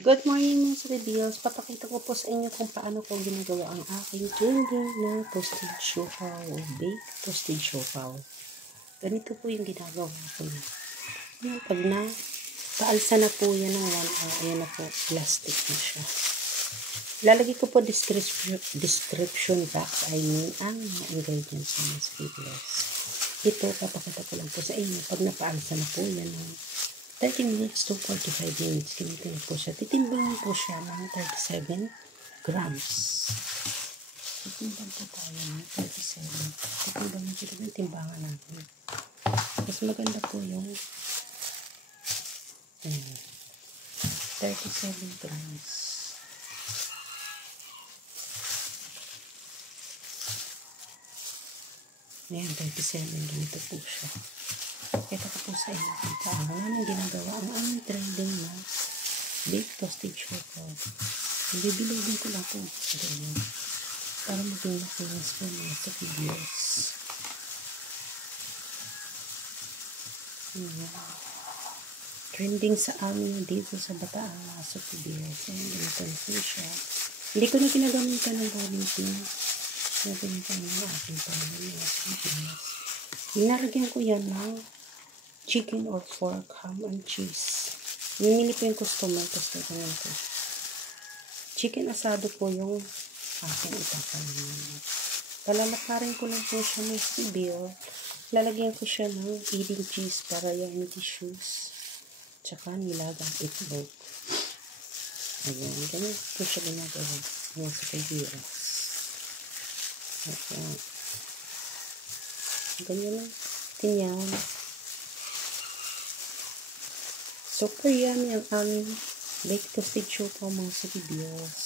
Good morning mga Reveals. Papakita ko po sa inyo kung paano ko ginagawa ang aking trending na toasted siopaw o baked toasted siopaw. Ganito po yung ginagawa ko na. Yan, pag na paalsa na po yan ng 1 hour, ayan na po, plastic na siya. Lalagay ko po description box, ang mga ingredients ng mga Reveals. Ito, papakita ko lang po sa inyo pag napaalsa na po yan ng 30 minutes to 45 minutes. Ganito na po siya. Titimbangin po siya ng 37 grams. Titimbang po tayo ng 37. Titimbangin po yung timbangan natin. Mas maganda po yung 37 grams. Ayan, 37. Ganito po siya. Ito ko po sa inyo kung paano namin ginagawa ang aming trending na baked toasted siopaw. Bibilogin ko lang po ganyan para maging makinis po mga sa videos. Trending sa amin dito sa Bataan sa videos. Ganito na po siya. Hindi ko na ginagamitan ng rolling pin. Gagamitan ng aking pamilya sa videos. Linalagyan ko yan ng chicken or pork, ham and cheese. Mimili po yung customer, tapos ganyan po. Chicken asado po yung aking ipapalaman. Palalakarin ko lang po siya ng sibil. Lalagyan ko siya ng eating cheese para yung tissues. Tsaka nilagang itlog. Ayan, ganyan po siya ginagawa. Mga sa kaibiras. Ayan. Ganyan lang. Tinyawan. Super yummy ang aming baked toasted siopaw mga Reveals.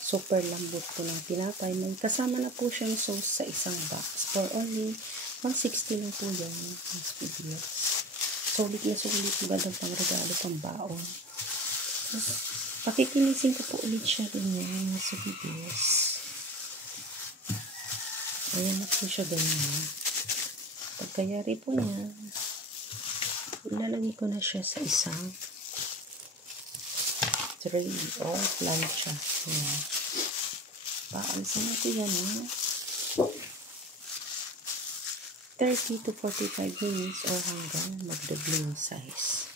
Super lambot po ng tinapay. May kasama na po siyang sauce sa isang box. For only 160 lang po yan mga Reveals. Sulit na sulit. Magandang pang regalo, pang baon. Pakikinisin ko po ulit siya ganyan mga Reveals. Ayan na po siya ganyan. Pagkayari po niya, ilalagay ko na siya sa isang tray or plancha. Ayan. Paalsa na ko yan 30 to 45 minutes or hanggang magdoble yung size.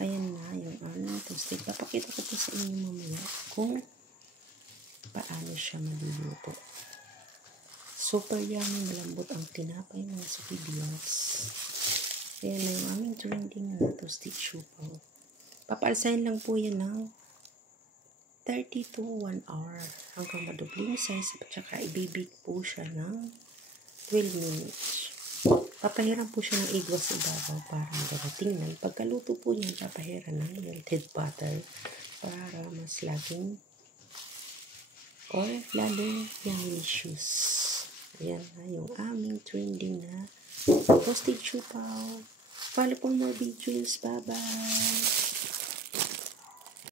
Ayan na yung aming toasted. Papakita ko po sa inyo mamaya kung paano siya maluluto. Super yummy, malambot ang tinapay mga sa Reveals. Ayan na yung aming trending na toasted siopaw. Papaalsahin lang po yan ng 30 to 1 hour hanggang madoble yung size at saka ibibig po siya ng 12 minutes. Papahiran po siya ng igwa sa ibabaw para magarating na. Pagkaluto po niya, papahiran ng melted butter para mas laging or lalong delicious. Ayan na yung aming trending na toasted siopaw. Follow for more videos. Bye-bye.